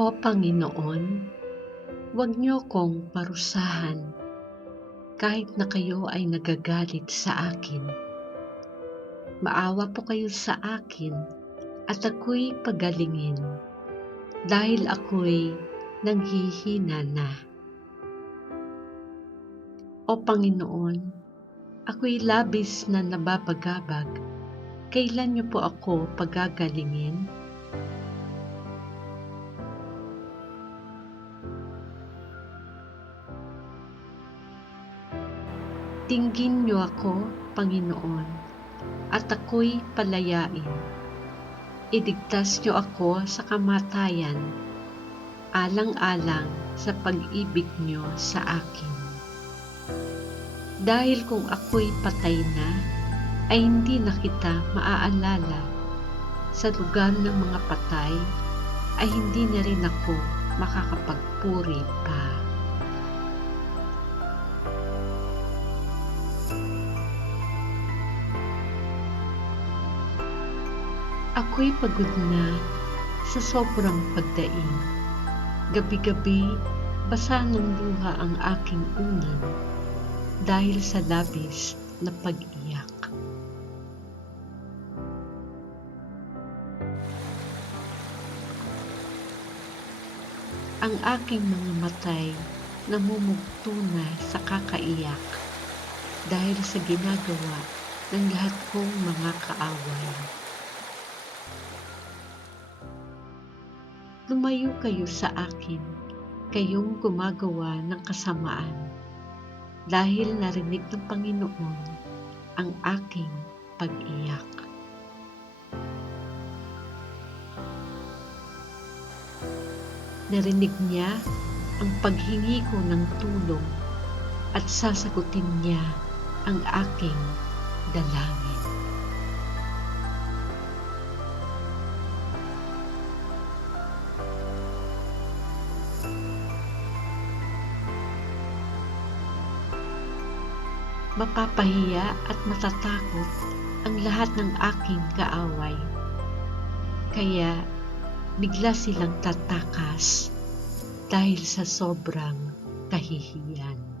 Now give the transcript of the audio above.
O Panginoon, huwag niyo kong parusahan kahit na kayo ay nagagalit sa akin. Maawa po kayo sa akin at ako'y pagalingin dahil ako'y nanghihina na. O Panginoon, ako'y labis na nababagabag. Kailan niyo po ako pagagalingin? Tinggin niyo ako, Panginoon, at ako'y palayain. Idigtas niyo ako sa kamatayan, alang-alang sa pag-ibig niyo sa akin. Dahil kung ako'y patay na, ay hindi na kita maaalala. Sa lugar ng mga patay, ay hindi na rin ako makakapagpuri pa. Ako'y pagod na sa sobrang pagdaing. Gabi-gabi, basa ng luha ang aking unan dahil sa labis na pag-iyak. Ang aking mga matay namumugto na sa kakaiyak dahil sa ginagawa ng lahat kong mga kaaway. Lumayo kayo sa akin, kayong gumagawa ng kasamaan, dahil narinig ng Panginoon ang aking pag-iyak. Narinig niya ang paghingi ko ng tulong at sasagutin niya ang aking dalangin. Mapapahiya at matatakot ang lahat ng aking kaaway. Kaya bigla silang tatakas dahil sa sobrang kahihiyan.